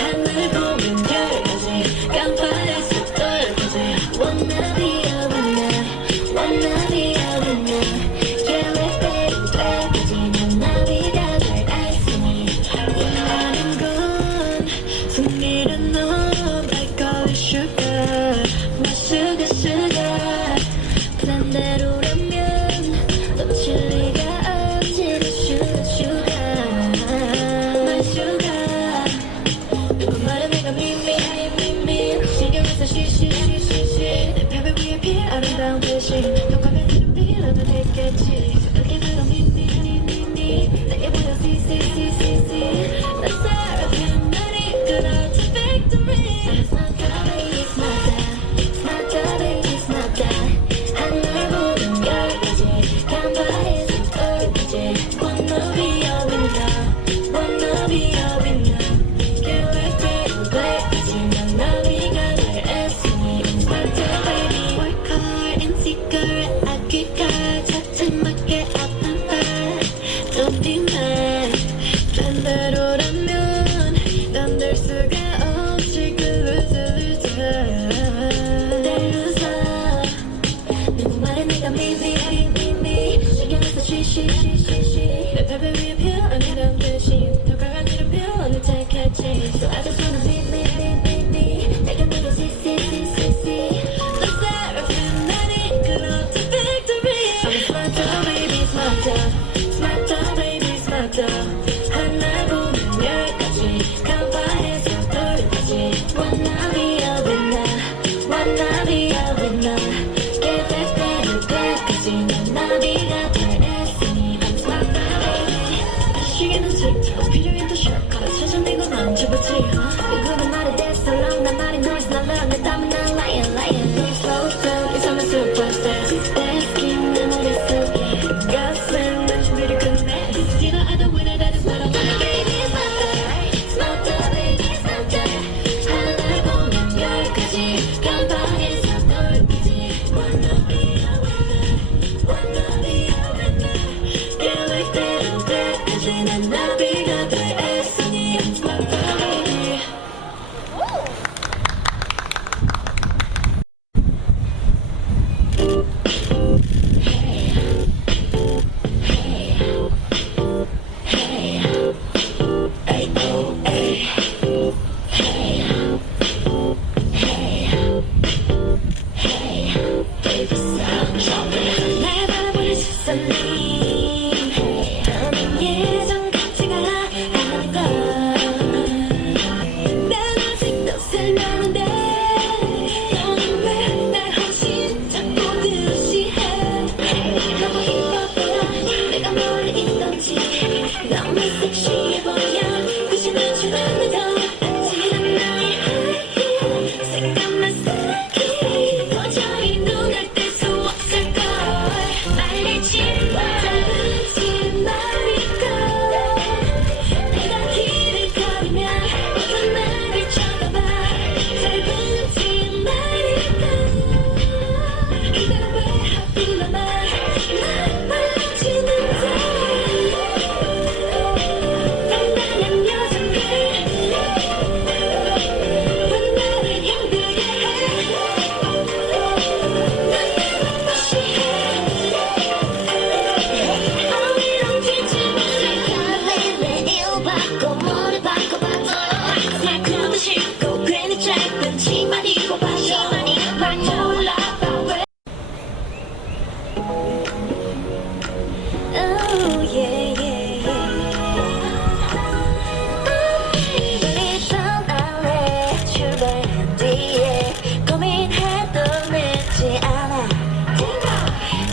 하늘 보면 별까지 깜빡해서 떨어지 Wanna be a winner Wanna be a winner 계획 대로 때까지 난 나비가 될 알쓰니 원하는 건 승리는 넌 I call it sugar My sugar sugar 플랜대로라면 넘칠 리가 없지 내 sugar sugar My sugar 누구 말은 내가 미미 신경을 써 쉬쉬쉬쉬쉬 내 벽을 위해 피해 아름다운 대신 통과면 이름 빌어도 됐겠지 이렇게 들어 미미미미미 내게 보여 see 난 사랑해 나를 끌어 to victory It's not that baby it's not that It's not that baby it's not that 하늘 보면 별까지 깜빡해서 떨어지 Wanna be a winner Wanna be a winner 계획대로 돼야지 난 나비가 될 애쓰니 It's not that baby Work hard and secret 아끼가 자책맞게 아픈 발 Don't be mad 반대로라면 난 될 수가 없지 그 loser 누구 말에 내가 미미 신경을 써 쉬쉬쉬쉬쉬 내 벽을 위해 표현이란 대신 더 강한 이름 표현을 택했지 So I just wanna 미미 내가 너를 see 넌 사랑해 나를 끌어 to victory I'm smarter baby smarter baby smarter 하늘 보면 열까지 깜빡해서 돌까지 Wanna be a winner Wanna be a winner 계획대로 때까지 난 나비가 될 애쓰니 I'm smarter baby 시계는 스위트 필요한 또 shortcut 찾아내고 난 주부지 누구는 말에 됐어 long 난 말이 noise 난 love 내 땀은 난 lion slow it's I'm a superstar 내 스킨 내 머릿속에 가슴 난 준비를 끝내 지나 I don't win it I just wanna win it baby smarter baby smarter 하늘 보면 열까지 깜빡해서 돌까지 Wanna be a winner Wanna be a winner 계획대로 때까지 난 나비가 될 애쓰니 I'm smarter baby 날 바라보는 시선이 너는 예전 같지가 않아 난 아직도 설레는데 너는 왜 날 훨씬 자꾸 드시해 너무 이뻤더라 내가 멀리 있던지 너무 섹시해 보여 굳이 맞추려 해도 아찔한 나의 하이힐 새까만 스키 도저히 눈을 뗄 수 없을걸 말리지 마 짧은치마니까 내가 길을 걸으면 모두 나를 쳐다봐 짧은치마니까 이대로 왜 하필 나만 말라치는데 단단한 여전해 왜 나를 힘들게 해 난 무시해 어리렁지지 못해 일 받고 머리 바꿔봐도 스마트도 싫고 괜히 짧은 치마 입고 봐줘 날 몰라봐 왜 Oh yeah yeah yeah 전화해 출발 뒤에 고민해도 늦지 않아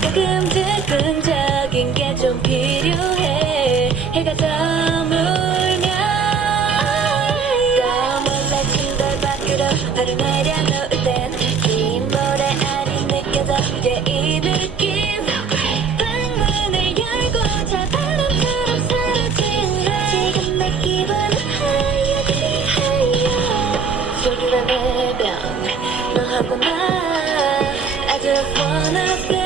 가끔 즉흥적인 게 좀 필요해 해가 저물면 또 몰래 출발 밖으로 발을 내려놓을 땐 긴 모래알이 느껴져 이 느낌 방문을 열고 자 바람처럼 사라질래 지금 내 기분은 하얘 소리만 내면 너하고 나 I just wanna stay